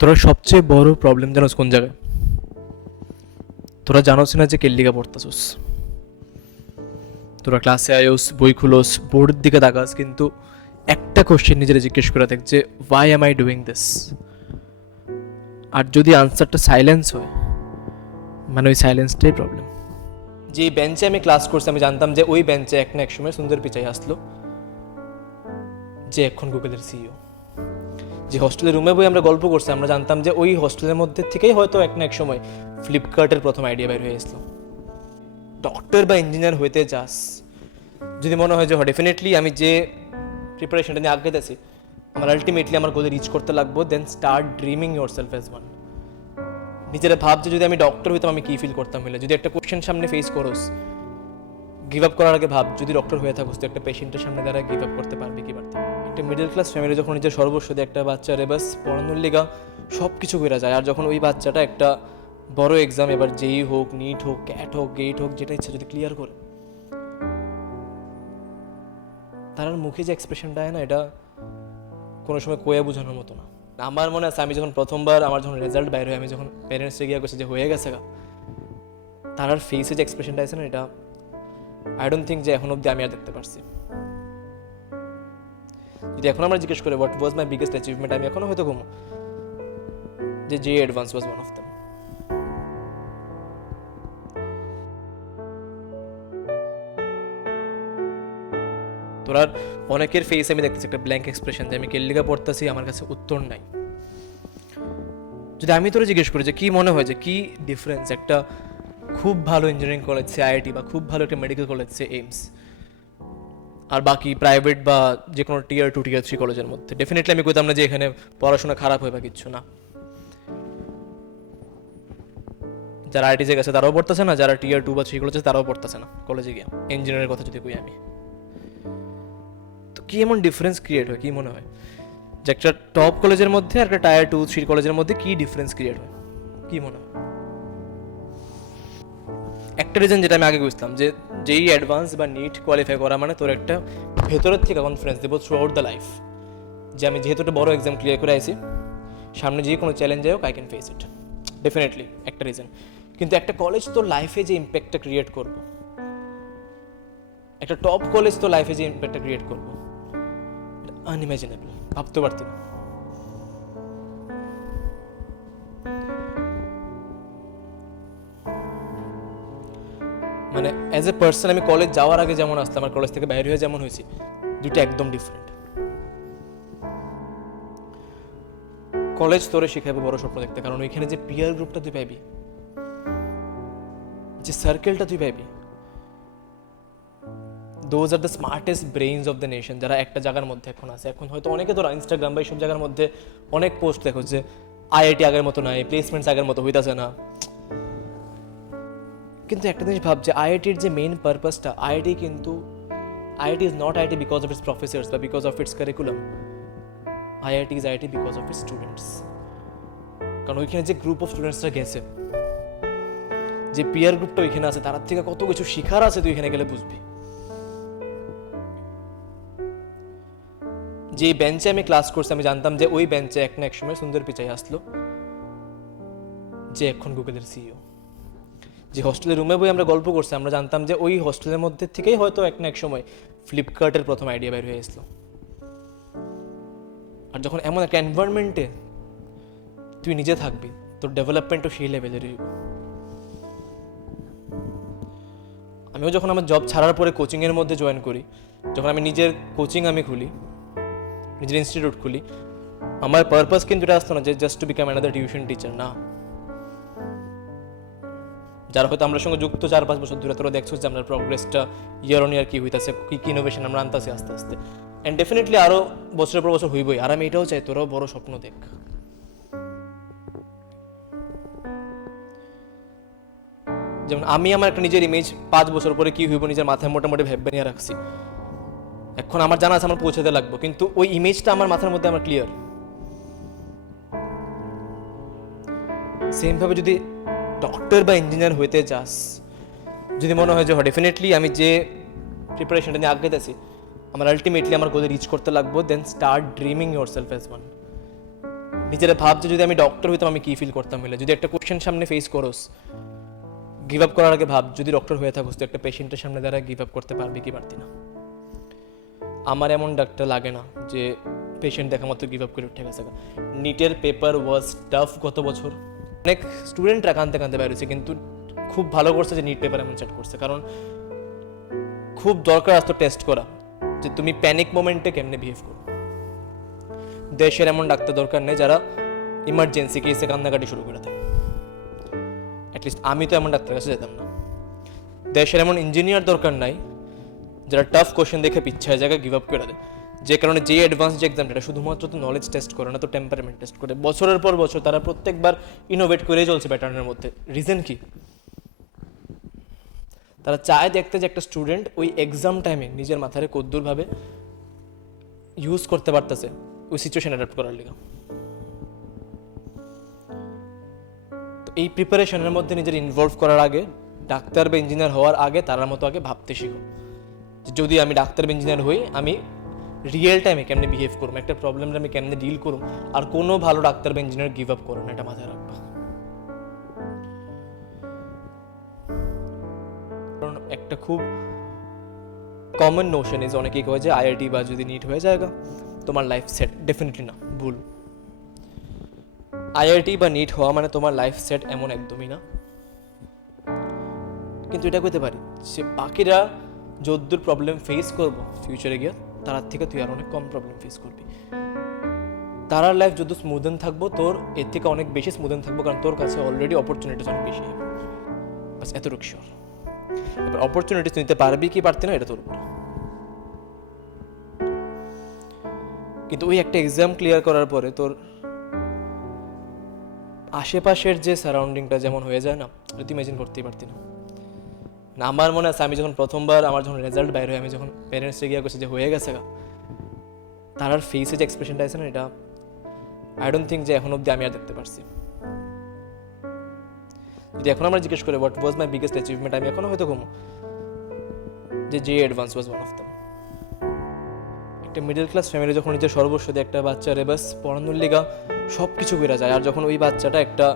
তোরা সবচেয়ে বড় প্রবলেম জানোস কোন জায়গায়? তোরা জানোস না যে কেল্লিকা পড়তাছোস। তোরা ক্লাসে আয়োস, বই খুলোস, বোর্ডের দিকে তাকাস, কিন্তু একটা কোশ্চেন নিজেরা জিজ্ঞেস করে দেখ যে why am I doing this. আর যদি আনসারটা সাইলেন্স হয়, মানে ওই সাইলেন্সটাই প্রবলেম। যে বেঞ্চে আমি ক্লাস করছি, আমি জানতাম যে ওই বেঞ্চে এক না এক সময় সুন্দর পিচাই আসলো, যে এখন গুগলের সিইও। যে হস্টেলের রুমে বই আমরা গল্প করছি, আমরা জানতাম যে ওই হস্টেলের মধ্যে থেকেই হয়তো এক না এক সময় ফ্লিপকার্টের প্রথম আইডিয়া বের হয়ে আসলো। ডক্টর বা ইঞ্জিনিয়ার হইতে যাস, যদি মনে হয় যে ডেফিনেটলি আমি যে প্রিপারেশনটা নিয়ে আগাইতেছি আমার আলটিমেটলি আমার গোলে রিচ করতে লাগবো, then start dreaming yourself as one. নিজেরা ভাব যে যদি আমি ডক্টর হইতাম আমি কী ফিল করতাম। হলে যদি একটা কোশ্চেন সামনে ফেস করোস, গিভ আপ করার আগে ভাব যদি ডক্টর হয়ে থাকোস তো একটা পেশেন্টের সামনে দ্বারা গিভ আপ করতে পারবে কি পারতে। একটা মিডল ক্লাস ফ্যামিলি যখন নিজের সর্বস্ব দিয়ে একটা বাচ্চারে বাস পড়ানোর লিগা সব কিছু করে যায়, আর যখন ওই বাচ্চাটা একটা বড় এক্সাম, এবার যেই হোক, নিট হোক, ক্যাট হোক, গেট হোক, যেটা ইচ্ছা যদি ক্লিয়ার করে, তার মুখে যে এক্সপ্রেশনটা হয় না, এটা কোনো সময় কয়ে বোঝানোর মতো না। আমার মনে আছে আমি যখন প্রথমবার আমার যখন রেজাল্ট বাইরে হয়, আমি যখন প্যারেন্টসে গিয়ে করছি যে হয়ে গেছে গা, তার আর ফেসে যে এক্সপ্রেশনটা আছে না, এটা আই ডোন্ট থিঙ্ক যে এখন অব্দি আমি আর দেখতে পারছি। যদি এখন আমরা জিজ্ঞেস করি what was my biggest achievement, আমি এখনো হয়তো ঘুমো যে J advance was one of them. তোরা অনেকের ফেসে আমি দেখতেছি একটা ব্ল্যাঙ্ক এক্সপ্রেশন, যে আমি কেল্লিকা পড়তেছি, আমার কাছে উত্তর নাই। যদি আমি তোরা জিজ্ঞেস করি যে কি মনে হয় যে কি ডিফারেন্স একটা খুব ভালো ইঞ্জিনিয়ারিং কলেজ সিআইটি বা খুব ভালো একটা মেডিকেল কলেজ সে এইমস আর বাকি প্রাইভেট বা যে কোনো টিয়ার 2 টিয়ার 3 কলেজের মধ্যে, ডেফিনেটলি আমি কইতাম না যে এখানে পড়াশোনা খারাপ হয় বা কিচ্ছু না। যারা আইটিজে গেছে তারাও পড়তেছে না, যারা টিয়ার 2 বা 3 কলেজে তারাও পড়তেছে না কলেজে গিয়ে। ইঞ্জিনিয়ারের কথা যদি কই আমি, তো কি এমন ডিফারেন্স ক্রিয়েট হয় কি মনে হয় যে একটা টপ কলেজের মধ্যে আর একটা টায়ার 2 3 কলেজের মধ্যে কি ডিফারেন্স ক্রিয়েট হয় কি মনে হয়? একটা রিজন যেটা আমি আগে বুঝতাম যে যেই অ্যাডভান্স বা নিট কোয়ালিফাই করা মানে তোর একটা ভেতরের থেকে কনফিডেন্স দেবো থ্রু আউট দ্য লাইফ, যে আমি যেহেতু একটা বড় এক্সাম ক্লিয়ার করে আইছি, সামনে যে কোনো চ্যালেঞ্জ হোক I can face it, definitely একটা রিজন। কিন্তু একটা কলেজ তোর লাইফে যে ইম্প্যাক্টটা ক্রিয়েট করবো, একটা টপ কলেজ তোর লাইফে যে ইম্প্যাক্টটা ক্রিয়েট করবো, আনইমাজিনেবল, ভাবতে পারতি না। মানে অ্যাজ এ পার্সন আমি কলেজ যাওয়ার আগে যেমন আসতাম আর কলেজ থেকে বাইরে হয়ে যেমন হয়েছি, দুটো একদম ডিফারেন্ট। কলেজ তোরে শেখাবে বড় স্বপ্ন দেখতে, কারণ ওইখানে যে পিয়ার গ্রুপটা তুই পাবি, যে সার্কেলটা তুই পাবি, those are the smartest brains of the nation, যারা একটা জায়গার মধ্যে এখন আছে। এখন হয়তো অনেকে তোরা ইনস্টাগ্রাম বা এইসব জায়গার মধ্যে অনেক পোস্ট দেখো যে আইআইটি আগের মতো নাই, প্লেসমেন্টস আগের মতো হইতাছে না। কিন্তু একটা জিনিস ভাব যে আইআইটির যে মেইন পারপাসটা, IIT is not IIT because of its professors বা because of its curriculum. IIT is IIT because of its students. কারণ ওইখানে যে গ্রুপ অফ স্টুডেন্টসরা গেছে, যে পিয়ার গ্রুপটা ওইখানে আছে, তার থেকে কত কিছু শিখার আছে তুই এখানে গেলে বুঝবি। যে বেঞ্চে আমি ক্লাস করছি, আমি জানতাম যে ওই বেঞ্চে এক না এক সময় সুন্দর পিচাই আসলো, যে এখন গুগলের সিইও। যে হস্টেলের রুমে বই আমরা গল্প করছি, আমরা জানতাম যে ওই হস্টেলের মধ্যে থেকেই হয়তো এক না এক সময় ফ্লিপকার্টের প্রথম আইডিয়া বের হয়ে আসলো। আর যখন এমন একটা এনভায়রনমেন্টে তুই নিজে থাকবি, তোর ডেভেলপমেন্টও সেই লেভেলের হইব। আমিও যখন আমার জব ছাড়ার পরে কোচিংয়ের মধ্যে জয়েন করি, যখন আমি নিজের কোচিং আমি খুলি, নিজের ইনস্টিটিউট খুলি, আমার পারপাস কিন্তু এটা আসতো না যে just to become another tuition teacher, না। যারা হয়তো আমার সঙ্গে যুক্ত 4-5 বছর ধরে, তোরা দেখছো যে আমরা প্রগ্রেসটা ইয়ার অন ইয়ার কি হইতাছে, কি কি ইনোভেশন আমরা আনতাছি আস্তে আস্তে, অ্যান্ড ডেফিনেটলি আরও বছরের পর বছর হইবই। আর আমি এটাও চাই তোরাও বড় স্বপ্ন দেখ। যেমন আমি আমার একটা নিজের ইমেজ 5 বছর পরে কি হইব নিজের মাথায় মোটামুটি ভেবে নিয়ে রাখছি, এখন আমার জানা আছে আমার পৌঁছাতে লাগবো, কিন্তু ওই ইমেজটা আমার মাথার মধ্যে আমার ক্লিয়ার। সেমভাবে যদি ডক্টর বা ইঞ্জিনিয়ার হইতে যাস, যদি মনে হয় যে ডেফিনেটলি আমি যে প্রিপারেশনটা নিয়ে আগাইতেছি আমার আলটিমেটলি আমার গোলে রিচ করতে লাগবো, then start dreaming yourself as one. নিজেরা ভাব যে যদি আমি ডক্টর হইতাম আমি কি ফিল করতাম বলে। যদি একটা কোশ্চেন সামনে ফেস করোস, গিভ আপ করার আগে ভাব যদি ডক্টর হয়ে থাকোস তো একটা পেশেন্টের সামনে দ্বারা গিভ আপ করতে পারবি কি পারতি না। আমার এমন ডাক্তার লাগে না যে পেশেন্ট দেখা মতো গিভ আপ করে উঠে গেছে। নিটের পেপার ওয়াজ টাফ গত বছর, অনেক স্টুডেন্টরা কাঁদতে কাঁদতে বেরোচ্ছে, কিন্তু খুব ভালো করছে যে নিট পেপার এমন সেট করছে, কারণ খুব দরকার আসতো টেস্ট করা যে তুমি প্যানিক মোমেন্টে কেমনে বিহেভ করো। দেশের এমন ডাক্তার দরকার নেই যারা ইমার্জেন্সি কেসে কান্নাকাটি শুরু করে দেয়। অ্যাটলিস্ট আমি তো এমন ডাক্তারের কাছে যেতাম না। দেশের এমন ইঞ্জিনিয়ার দরকার নাই যারা টাফ কোশ্চেন দেখে পিছায় জায়গায় গিভ আপ করে দেয়। যে কারণে যে অ্যাডভান্স যে এক্সামটা এটা শুধুমাত্র তো নলেজ টেস্ট করে না, তো টেম্পারমেন্ট টেস্ট করে। বছরের পর বছর তারা প্রত্যেকবার ইনোভেট করেই চলছে প্যাটার্নের মধ্যে। রিজন কি? তারা চায় দেখতে যে একটা স্টুডেন্ট ওই এক্সাম টাইমে নিজের মাথায় কদ্দুরভাবে ইউজ করতে পারতেছে ওই সিচুয়েশন অ্যাডাপ্ট করার লিগে। তো এই প্রিপারেশনের মধ্যে নিজের ইনভলভ করার আগে, ডাক্তার বা ইঞ্জিনিয়ার হওয়ার আগে তার মতো আগে ভাবতে শিখো যে যদি আমি ডাক্তার বা ইঞ্জিনিয়ার হই আমি রিয়েল টাইমে কেমনে বিহেভ করুম, একটা প্রবলেমটা আমি কেমনে ডিল করুম। আর কোনো ভালো ডাক্তার বা ইঞ্জিনিয়ার গিভ আপ করো না, এটা মাথায় রাখবা। কারণ একটা খুব কমন নোশন ইজ, অনেকেই কয় যে আইআইটি বা যদি নিট হয়ে যায় তোমার লাইফ সেট। ডেফিনেটলি না, ভুল। আইআইটি বা নিট হওয়া মানে তোমার লাইফ সেট এমন একদমই না। কিন্তু এটা করতে পারি সে বাকিরা যদ্দূর প্রবলেম ফেস করবো ফিউচারে গিয়ে তার থেকে তুই আর অনেক কম প্রবলেম ফেস করবি। তার লাইফ যত স্মুদেন থাকবো তোর এর থেকে অনেক বেশি স্মুদেন থাকবো, কারণ তোর কাছে অলরেডি অপরচুনিটিস অনেক বেশি হবে। বাস এতটুকু শিওর। এবার অপরচুনিটিস নিতে পারবি কি পারতি না এটা তোর উপর। কিন্তু ওই একটা এক্সাম ক্লিয়ার করার পরে তোর আশেপাশের যে সারাউন্ডিংটা যেমন হয়ে যায় না, তুই ইমাজিন করতেই পারতি না। আমার মনে আছে আমি যখন প্রথমবার আমার যখন রেজাল্ট বাইর হয়, আমি যখন প্যারেন্টসে গিয়ে করছি যে হয়ে গেছে তার আর ফেসে যে এক্সপ্রেশনটা আছে না, এটা আই ডোন্ট থিঙ্ক যে এখন অব্দি আমি আর দেখতে পারছি। যদি এখন আমরা জিজ্ঞেস করি what was my biggest achievement, আমি এখনো হয়তো কমো যে advance was one of them. একটা মিডল ক্লাস ফ্যামিলি যখন নিজের সর্বস্ব দিয়ে একটা বাচ্চারে বাস পড়ানোর লেগা সব কিছু বেরা যায়, আর যখন ওই বাচ্চাটা একটা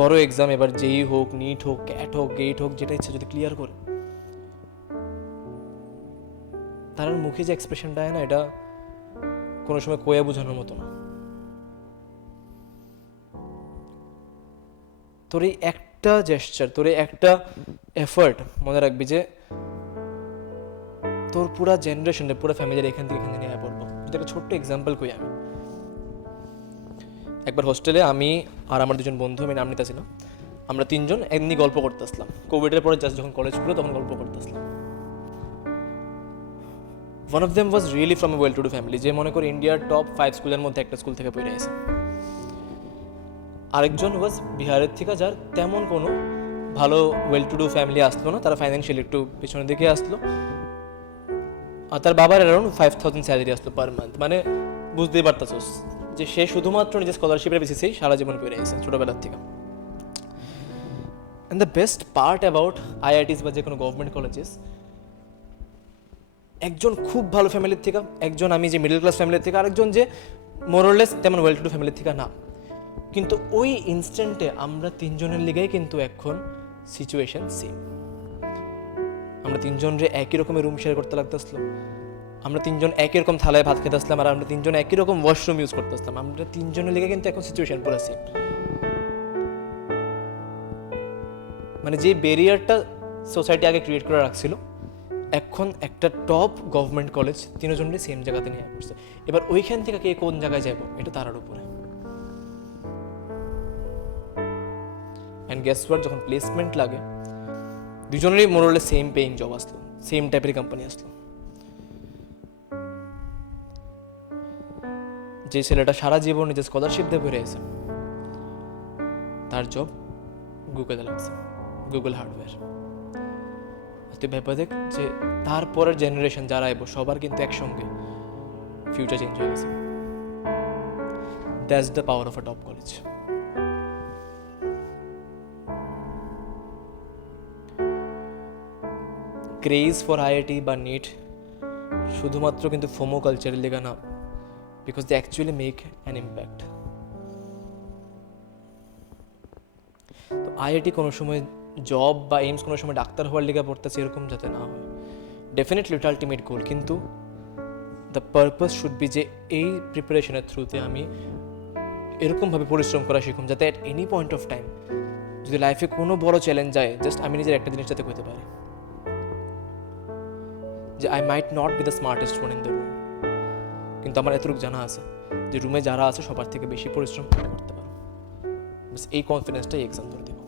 বড় এক্সাম, এবার যেই হোক, নিট হোক, ক্যাট হোক, গেট হোক, যেটা ইচ্ছা যদি ক্লিয়ার করে, তার মুখে যে এক্সপ্রেশনটা হয় না, এটা কোনো সময় কয়ে বোঝানোর মতো না। তোর এই একটা জেস্টার, তোর এই একটা এফার্ট মনে রাখবি যে তোর পুরা জেনারেশনের পুরো ফ্যামিলির এখান থেকে এখানে নিয়ে পড়বো। যদি একটা ছোট্ট এক্সাম্পল কই, আমি একবার হোস্টেলে আমি আর আমার দুজন বন্ধু, আমি নাম নিতেছি না, আমরা তিনজন এমনি গল্প করতে আসলাম। কোভিডের পরে জাস্ট যখন কলেজ খুলো তখন গল্প করতে আসলাম। One of them was really from a well to do family, যে মনে করে ইন্ডিয়ার টপ 5 স্কুলের মধ্যে একটা স্কুল থেকে পড়ে এসে। আরেকজন ওয়াজ বিহারের থেকে, যার তেমন কোনো ভালো ওয়েল টু ডু ফ্যামিলি আসলো না, তারা ফাইন্যান্সিয়ালি একটু পিছনের দিকে আসলো, আর তার বাবার অ্যারাউন্ড 5,000 স্যালারি আসলো পার মান্থ। মানে বুঝতেই পারতাছোস যে সে শুধুমাত্র নিজের স্কলারশিপের বেসিসেই সারা জীবন পড়ে এসেছে ছোটোবেলার থেকে। And the best part about IITs বা যে কোনো গভর্নমেন্ট কলেজেস, একজন খুব ভালো ফ্যামিলির থেকে, একজন আমি যে মিডল ক্লাস ফ্যামিলির থেকে, আরেকজন যে মোরলেস তেমন ওয়েল টু ডু ফ্যামিলির থেকে না, কিন্তু ওই ইনস্ট্যান্টে আমরা তিনজনের লিগেই কিন্তু এখন সিচুয়েশন সেম। আমরা তিনজনরে একই রকমের রুম শেয়ার করতে লাগতেছিল, আমরা তিনজন একই রকম থালায় ভাত খেতে আসলাম, আর আমরা তিনজন একই রকম ওয়াশরুম ইউজ করতে আসলাম। আমরা তিনজনের লিগে কিন্তু এখন সিচুয়েশন পুরো সেম। মানে যে ব্যারিয়ারটা সোসাইটি আগে ক্রিয়েট করে রাখছিল, এখন একটা টপ গভর্নমেন্ট কলেজ তিনজনের সেম জায়গাতে নিয়ে পড়ছে। এবার ওইখান থেকে কে কোন জায়গায় যাবো এটা তারার উপরে। অ্যান্ড গেস হোয়াট, যখন প্লেসমেন্ট লাগে দুজনেরই মোরলে সেম পেইং জব আসলো, সেম টাইপের কোম্পানি আসলো। যে ছেলেটা সারা জীবন নিজের স্কলারশিপ দিয়ে বেড়ে আছে, তার জব গুগলে লাগছে, গুগল হার্ডওয়্যার। তুই ভেবে দেখ যে তারপরের জেনারেশন যারা এবো সবার কিন্তু একসঙ্গে ফিউচার চেঞ্জ হয়ে গেছে। That's the power of a top college. Craze for IIT বা নিট শুধুমাত্র কিন্তু ফোমো কালচারের লেগা না, because they actually make an impact. তো আইআইটি কোনো সময় জব বা এইমস কোনো সময় ডাক্তার হওয়ার লিগে পড়তেছে এরকম যাতে না হয়। ডেফিনেটলি ওটা আলটিমেট গোল, কিন্তু দ্য পারপাস শুড বি যে এই প্রিপারেশনের থ্রুতে আমি এরকমভাবে পরিশ্রম করা শিখুম যাতে at any point of time যদি লাইফে কোনো বড় চ্যালেঞ্জ যায়, জাস্ট আমি নিজের একটা জিনিস যাতে করতে পারি যে I might not be the smartest one in the room, কিন্তু আমার এতটুকু জানা আছে যে রুমে যারা আছে সবার থেকে বেশি পরিশ্রম করতে পারো। বাস এই কনফিডেন্সটাই এক্সাম ধরে দেবে।